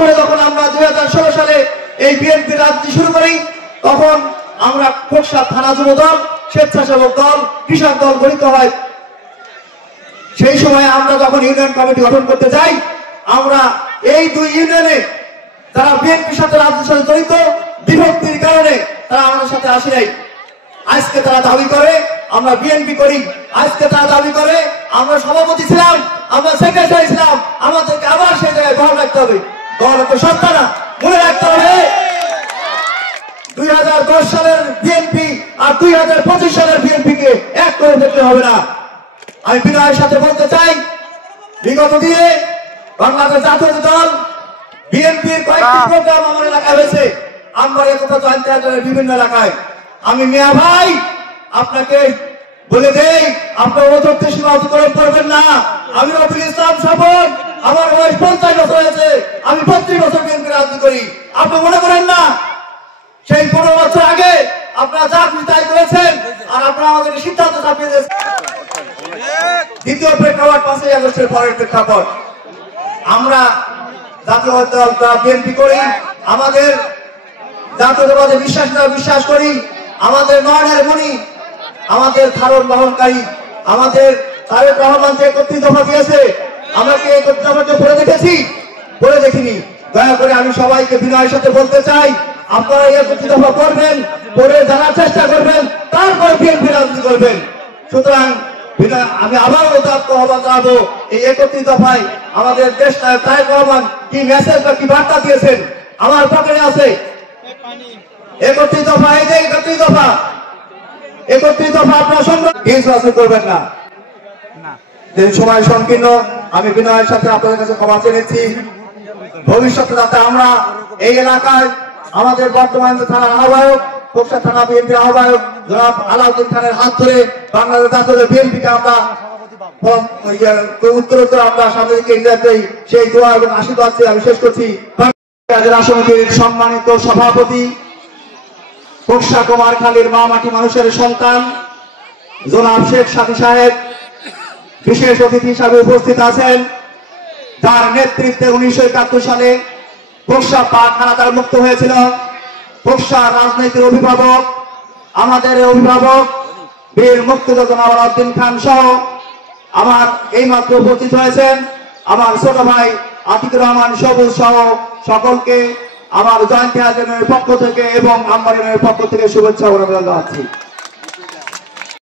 করে যখন আমরা 2016 সালে এই বিএনপি রাজনীতি শুরু করি, তখন আমরা খোকসা থানা যুব দল, স্বেচ্ছাসেবক দল, কৃষক দল গঠিত হয়। সেই সময় আমরা যখন ইউনিয়ন কমিটি গঠন করতে যাই, আমরা এই দুই ইউনিয়নে যারা বিএনপির সাথে রাজনীতির সাথে জড়িত, বিভক্তির কারণে তারা আমাদের সাথে আসে নাই। আজকে তারা দাবি করে আমরা বিএনপি করি, আজকে তারা দাবি করে আমরা সভাপতি ছিলাম, আমরা সেক্রেটারি ছিলাম, আমাদেরকে আবার সেই জায়গায় বহাল রাখতে হবে। দল তো সত্তা না, মনে রাখতে হবে 2010 সালের বিএনপি আর 2025 সালের বিএনপি কে এক করে দেখতে হবে না। আমি বিনয়ের সাথে বলতে চাই, বিগত দিনে বাংলাদেশ জাতীয় দল বিএনপির কয়েকটি প্রোগ্রাম আমার এলাকায় হয়েছে, আমরা একথা জানতে চাই বিভিন্ন এলাকায়। আমি মিয়া ভাই আপনাকে বলে দেই, আপনার অযুক্তি সীমা অতিক্রম করবেন না। আমি রফিকুল ইসলাম স্বপন, আমার বয়স 50 বছর হয়েছে, আমি 32 বছর বিএনপি রাজনীতি করি। আপনি মনে করেন না সেই 15 বছর আগে আপনারা যা খুশি তাই করেছেন, আর আপনারা আমাদেরকে সিদ্ধান্ত চাপিয়ে দিয়েছেন। দ্বিতীয় প্রেক্ষাপট 5ই আগস্টের পরের প্রেক্ষাপট, আমরা জাতীয় দল বিএনপি করি, আমাদের জাতীয়তাবাদে বিশ্বাস করি, আমাদের নয়নের মণি, আমাদের ধারণ বহনকারী, আমাদের তারেক রহমান যে 31 দফা দিয়েছে, আমরা কি এই 31 দফাকে পড়ে দেখেছি? পড়ে দেখিনি। দয়া করে আমি সবাইকে বিনয়ের সাথে বলতে চাই, আপনারা এই 31 দফা পড়বেন, পড়ে জানার চেষ্টা করবেন, তারপর বিএনপি রাজনীতি করবেন। সুতরাং আমি আবারও আহ্বান জানাবো, এই 31 দফায় আমাদের দেশ নায়ক তারেক রহমান কি মেসেজ বা কি বার্তা দিয়েছেন আমার পকেটে আছে। 31 দফা, এই যে 31 দফা, 31 দফা আপনারা সংগ্রহ করবেন না। যে সময় সংকীর্ণ, আমি বিনয়ের সাথে আপনাদের কাছে ক্ষমা চেয়েছি। ভবিষ্যতে যাতে আমরা এই এলাকায় আমাদের বর্তমান থানার আহ্বায়ক, খোকসা থানা বিএনপির আহ্বায়ক জনাব আলাউদ্দিন খানের হাত ধরে বাংলাদেশ জাতীয় বিএনপিকে আমরা উত্তরোত্তর আমরা সামনে দিকে এগিয়ে যাই, সেই দোয়া এবং আশীর্বাদ চেয়ে আমি শেষ করছি। জেলা সমিতির সম্মানিত সভাপতি, খোকসা কুমারখালীর মা মাটি মানুষের সন্তান জনাব শেখ সাথী সাহেব বিশেষ অতিথি হিসাবে উপস্থিত আছেন, যার নেতৃত্বে 1971 সালে খোকসা পাক হানাদার মুক্ত হয়েছিল। খোকসা রাজনীতির অভিভাবক, আমাদের অভিভাবক বীর মুক্তিযোদ্ধা জনাব আলাউদ্দিন খান সহ আমার এইমাত্র উপস্থিত হয়েছেন আমার ছোট ভাই আতিকুর রহমান সবুজ সহ সকলকে আমার জয়ন্তী আয়োজনের পক্ষ থেকে এবং আম্বারের পক্ষ থেকে শুভেচ্ছা ও অভিনন্দন জানাচ্ছি।